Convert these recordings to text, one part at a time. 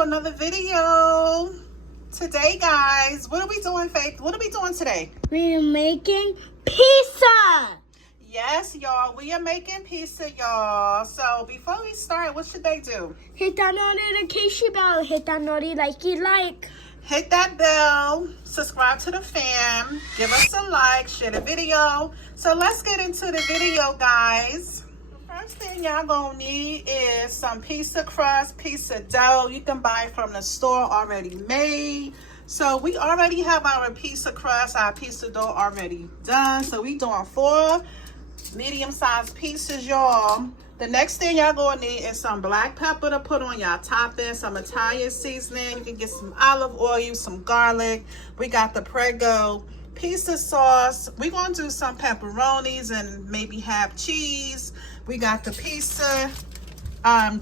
to another video. Today, guys, what are we doing, Faith? What are we doing today? We're making pizza. Yes, y'all. We are making pizza, y'all. So before we start, what should they do? Hit that notification bell. Hit that like. Hit that bell. Subscribe to the fam. Give us a like. Share the video. So let's get into the video, guys. First thing y'all gonna need is some pizza crust, pizza dough. You can buy it from the store already made. So we already have our pizza crust, our pizza dough already done. So we doing 4 medium-sized pizzas, y'all. The next thing y'all gonna need is some black pepper to put on y'all topping, some Italian seasoning. You can get some olive oil, some garlic. We got the Prego pizza sauce. We're gonna do some pepperonis and maybe have cheese. We got the pizza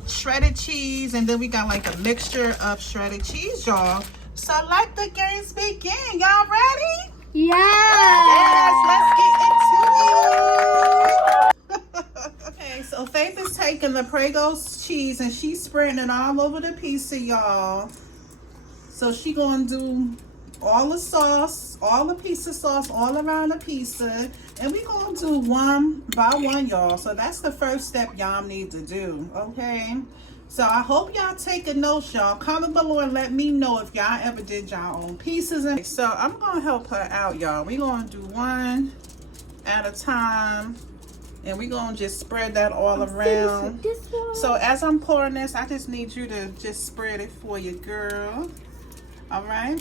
shredded cheese, and then we got like a mixture of shredded cheese, y'all. So let the games begin. Y'all ready? Yes, let's get into it. Okay, so Faith is taking the Prego cheese and she's spreading it all over the pizza, y'all. So she gonna do all the sauce, all the pizza sauce all around the pizza, and we gonna do one by one, y'all. So that's the first step y'all need to do, okay? So I hope y'all take a note, y'all. Comment below and let me know if y'all ever did y'all own pieces. And so I'm gonna help her out, y'all. We gonna do one at a time, and we gonna just spread that all around. So as I'm pouring this, I just need you to just spread it for your girl. All right.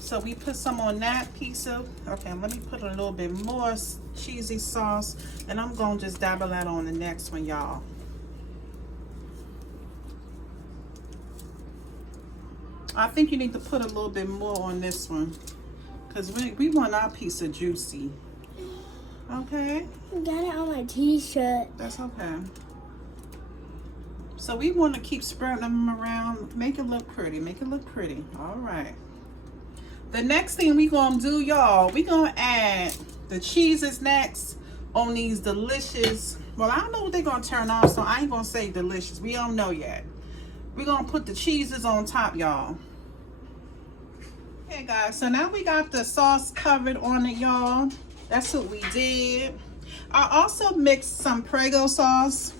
So we put some on that pizza. Okay, let me put a little bit more cheesy sauce, and I'm gonna just dabble that on the next one, y'all. I think you need to put a little bit more on this one, because we want our pizza juicy. Okay? I got it on my t-shirt. That's okay. So we want to keep spreading them around. Make it look pretty. Make it look pretty. All right. The next thing we gonna do, y'all, we gonna add the cheeses next on these delicious, well, I don't know what they're gonna turn off, so I ain't gonna say delicious. We don't know yet. We're gonna put the cheeses on top, y'all. Okay, guys, so now we got the sauce covered on it, y'all. That's what we did. I also mixed some Prego sauce,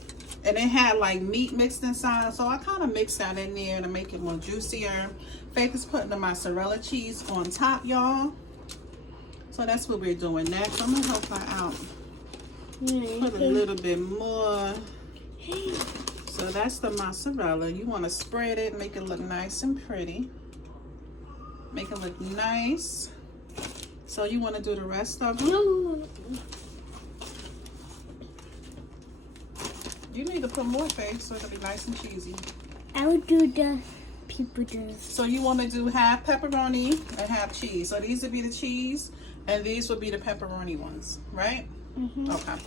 and it had like meat mixed inside, so I kind of mixed that in there to make it more juicier. Faith is putting the mozzarella cheese on top, y'all. So that's what we're doing next. I'm gonna help her out. Put a little bit more. So that's the mozzarella. You want to spread it, make it look nice and pretty. Make it look nice. So you want to do the rest of them? You need to put more, Faith, so it'll be nice and cheesy. I would do the people do. So you want to do half pepperoni and half cheese. So these would be the cheese, and these would be the pepperoni ones, right? Mm-hmm. Okay.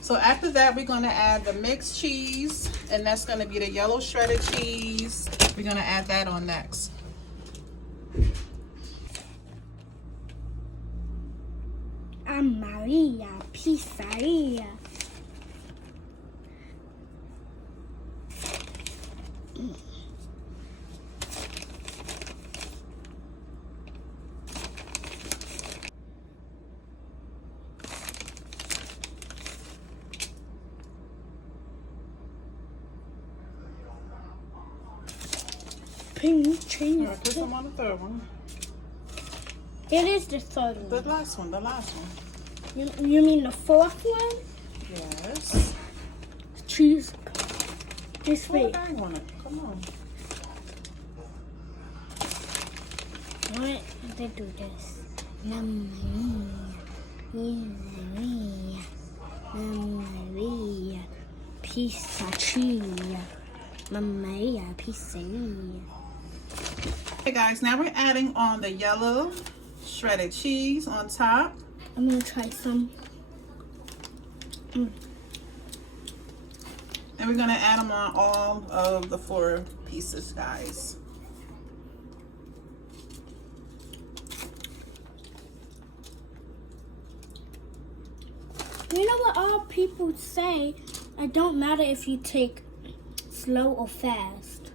So after that, we're going to add the mixed cheese, and that's going to be the yellow shredded cheese. We're going to add that on next. I'm Maria Pizzeria. Change. Put some on the third one. It is the third one. The last one. You mean the fourth one? Yes. Cheese. This way. I want it. Come on. Why did they do this? Maria Pizzeria. Maria Pizzeria. Okay, guys, now we're adding on the yellow shredded cheese on top. I'm gonna try some. And we're gonna add them on all of the 4 pieces, guys. You know what all people say? It don't matter if you take slow or fast.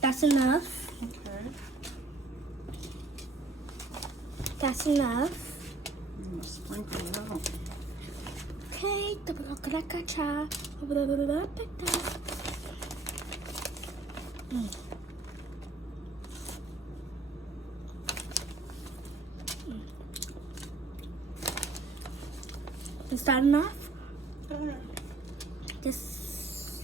That's enough. Okay. That's enough. I'm gonna sprinkle it out. Okay. Is that enough? Okay. Just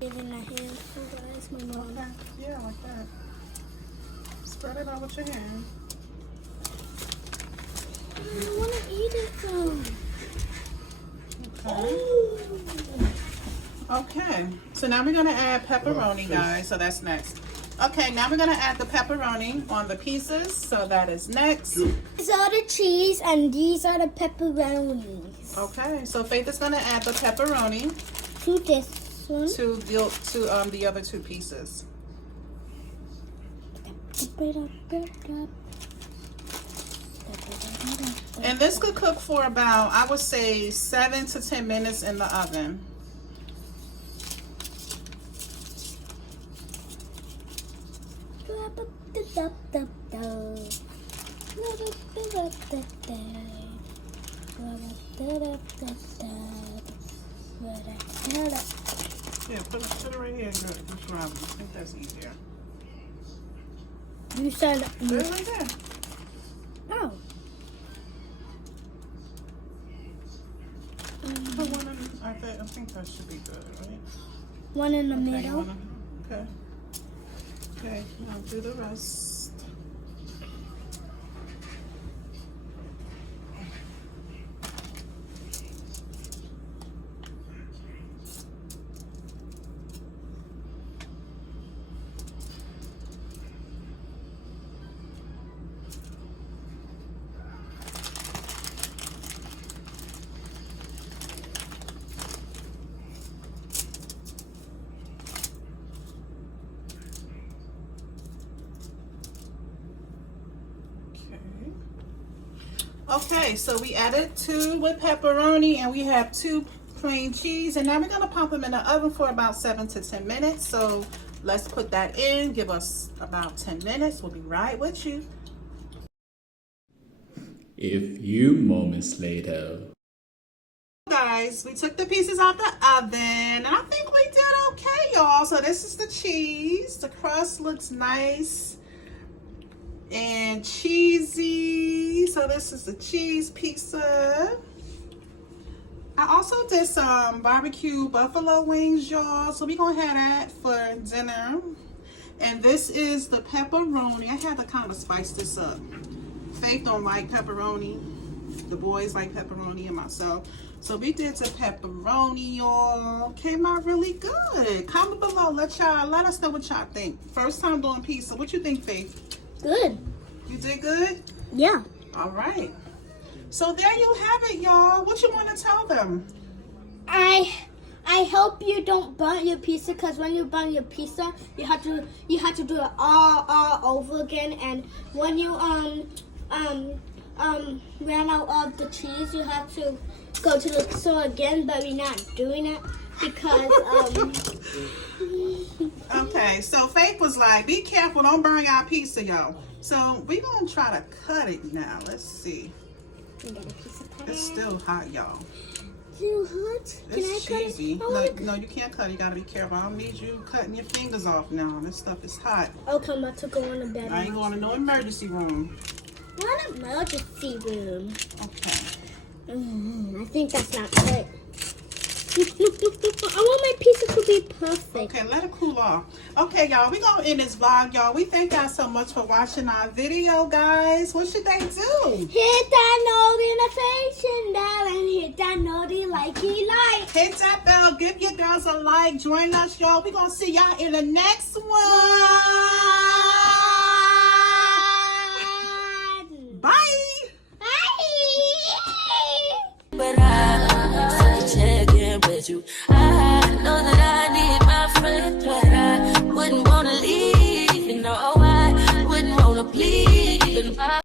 give it a handful, guys. My mom. Okay. Yeah, like that. Spread it out with your hand. I don't want to eat it though. Okay. So now we're gonna add pepperoni, guys. So that's next. Okay, now we're gonna add the pepperoni on the pieces. So that is next. These are the cheese and these are the pepperonis. Okay, so Faith is gonna add the pepperoni To this one. to the other two pieces. And this could cook for about, I would say, 7 to 10 minutes in the oven. Yeah, put it right here. Good. Just grab it. I think that's easier. You said Put it right there. oh. Put one in, I think that should be good, right? One in the Okay, you middle. okay. Okay, now do the rest. Okay, so we added 2 with pepperoni and we have 2 plain cheese, and now we're gonna pop them in the oven for about 7 to 10 minutes. So let's put that in. Give us about 10 minutes. We'll be right with you. A few moments later. Guys, we took the pieces out the oven and I think we did okay, y'all. So this is the cheese. The crust looks nice and cheesy. So this is the cheese pizza. I also did some barbecue buffalo wings, y'all. So we're gonna have that for dinner. And this is the pepperoni. I had to kind of spice this up. Faith don't like pepperoni. The boys like pepperoni and myself. So we did the pepperoni, y'all. Came out really good. Comment below. Let us know what y'all think. First time doing pizza. What you think, Faith? Good. You did good? Yeah. All right. So there you have it, y'all. What you want to tell them? I hope you don't burn your pizza, because when you burn your pizza, you have to do it all over again. And when you ran out of the cheese, you have to go to the store again. But we're not doing it because Okay, so Faith was like, be careful, don't burn our pizza, y'all. So we're gonna try to cut it now. Let's see. It's still hot, y'all. Too hot? Can I It's cut cheesy. it? No, you can't cut it. You gotta be careful. I don't need you cutting your fingers off now. This stuff is hot. Okay, I'm about to go on the bed. I ain't going to no emergency room. Not an emergency room. Okay. I think that's not good. I want my pizza to be perfect. Okay, let it cool off. Okay, y'all, we gonna end this vlog, y'all. We thank y'all so much for watching our video, guys. What should they do? Hit that notification bell and hit that like. Hit that bell. Give your girls a like. Join us, y'all. We gonna see y'all in the next one.